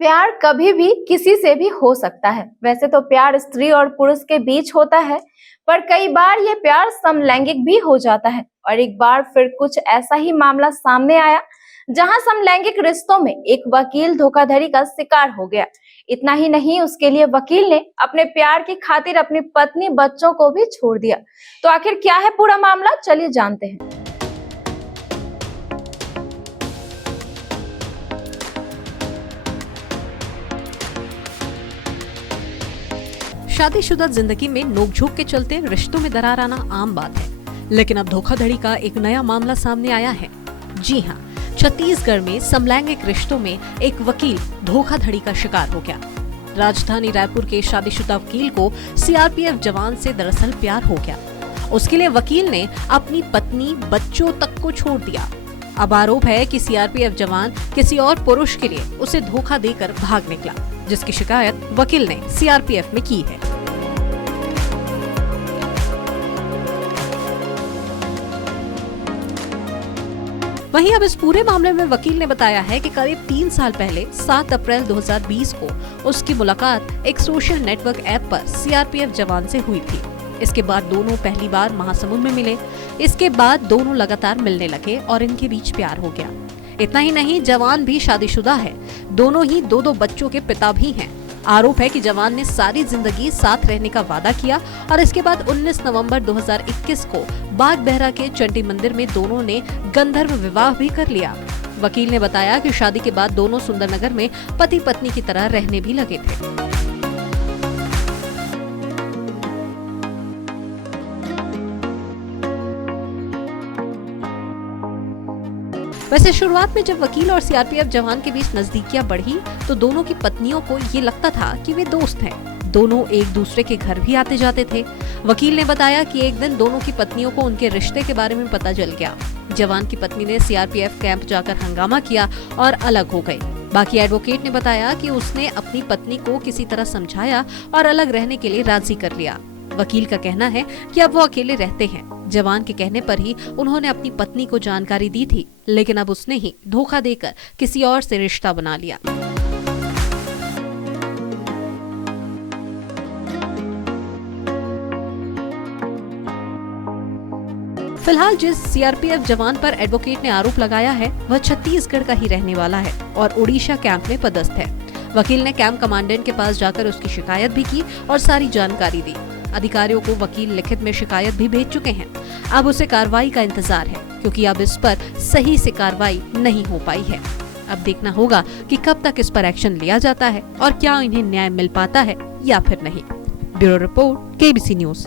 प्यार कभी भी किसी से भी हो सकता है। वैसे तो प्यार स्त्री और पुरुष के बीच होता है, पर कई बार ये प्यार समलैंगिक भी हो जाता है। और एक बार फिर कुछ ऐसा ही मामला सामने आया, जहां समलैंगिक रिश्तों में एक वकील धोखाधड़ी का शिकार हो गया। इतना ही नहीं, उसके लिए वकील ने अपने प्यार की खातिर अपनी पत्नी, बच्चों को भी छोड़ दिया। तो आखिर क्या है पूरा मामला, चलिए जानते हैं। शादीशुदा जिंदगी में नोकझोंक के चलते रिश्तों में दरार आना आम बात है, लेकिन अब धोखाधड़ी का एक नया मामला सामने आया है। जी हाँ, छत्तीसगढ़ में समलैंगिक रिश्तों में एक वकील धोखाधड़ी का शिकार हो गया। राजधानी रायपुर के शादीशुदा वकील को सीआरपीएफ जवान से दरअसल प्यार हो गया। उसके लिए वकील ने अपनी पत्नी, बच्चों तक को छोड़ दिया। अब आरोप है कि सीआरपीएफ जवान किसी और पुरुष के लिए उसे धोखा देकर भाग निकला, जिसकी शिकायत वकील ने सीआरपीएफ में की है। वहीं अब इस पूरे मामले में वकील ने बताया है कि करीब 3 साल पहले 7 अप्रैल 2020 को उसकी मुलाकात एक सोशल नेटवर्क ऐप पर सीआरपीएफ जवान से हुई थी। इसके बाद दोनों पहली बार महासमुंद में मिले। इसके बाद दोनों लगातार मिलने लगे और इनके बीच प्यार हो गया। इतना ही नहीं, जवान भी शादीशुदा है। दोनों ही 2-2 बच्चों के पिता भी हैं। आरोप है कि जवान ने सारी जिंदगी साथ रहने का वादा किया और इसके बाद 19 नवंबर 2021 को बागबहरा के चंडी मंदिर में दोनों ने गंधर्व विवाह भी कर लिया। वकील ने बताया कि शादी के बाद दोनों सुंदरनगर में पति पत्नी की तरह रहने भी लगे थे। वैसे शुरुआत में जब वकील और सीआरपीएफ जवान के बीच नजदीकियां बढ़ी तो दोनों की पत्नियों को ये लगता था कि वे दोस्त हैं। दोनों एक दूसरे के घर भी आते जाते थे। वकील ने बताया कि एक दिन दोनों की पत्नियों को उनके रिश्ते के बारे में पता चल गया। जवान की पत्नी ने सीआरपीएफ कैंप जाकर हंगामा किया और अलग हो गई। बाकी एडवोकेट ने बताया कि उसने अपनी पत्नी को किसी तरह समझाया और अलग रहने के लिए राजी कर लिया। वकील का कहना है कि अब वो अकेले रहते हैं। जवान के कहने पर ही उन्होंने अपनी पत्नी को जानकारी दी थी, लेकिन अब उसने ही धोखा देकर किसी और से रिश्ता बना लिया। फिलहाल जिस सीआरपीएफ जवान पर एडवोकेट ने आरोप लगाया है, वह छत्तीसगढ़ का ही रहने वाला है और ओडिशा कैंप में पदस्थ है। वकील ने कैंप कमांडेंट के पास जाकर उसकी शिकायत भी की और सारी जानकारी दी। अधिकारियों को वकील लिखित में शिकायत भी भेज चुके हैं। अब उसे कार्रवाई का इंतजार है, क्योंकि अब इस पर सही से कार्रवाई नहीं हो पाई है। अब देखना होगा कि कब तक इस पर एक्शन लिया जाता है और क्या इन्हें न्याय मिल पाता है या फिर नहीं। Bureau report, KBC news.